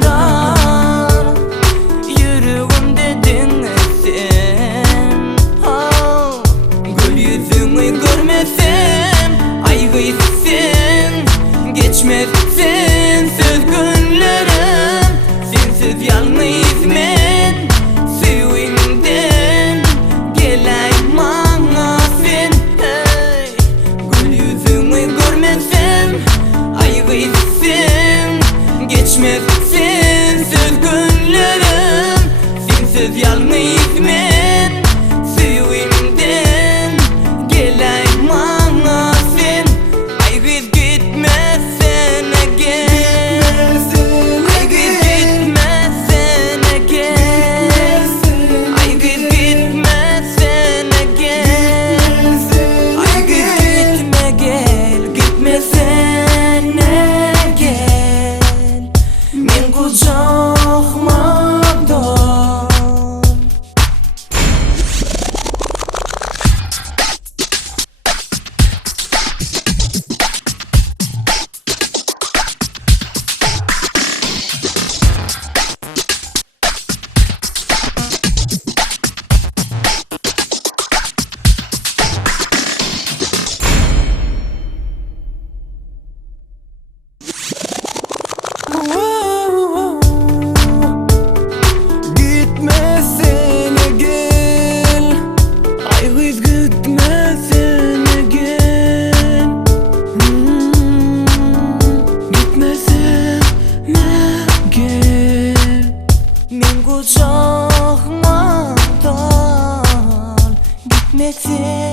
kadar yüreğimde dinlesin. Oh, gül yüzünü görmesem aygıysın, geçmezsin söz günlerim. Sensiz yalnız men suyumdan gelay bana sen. Hey, gül yüzünü görmesem aygıysın, geçmezsin söz günlerim. Sensiz yalnız men suyumdan gelay bana sen. Aygız gitmezsen again, aygız gitmezsen again, aygız gitmezsen again, aygız gitme gel, gitmesen gel. Men kucağımdan gitmesene gel, aygız gitmesene gel. Gitmesene gel. Men kucağıma dal, gitmesene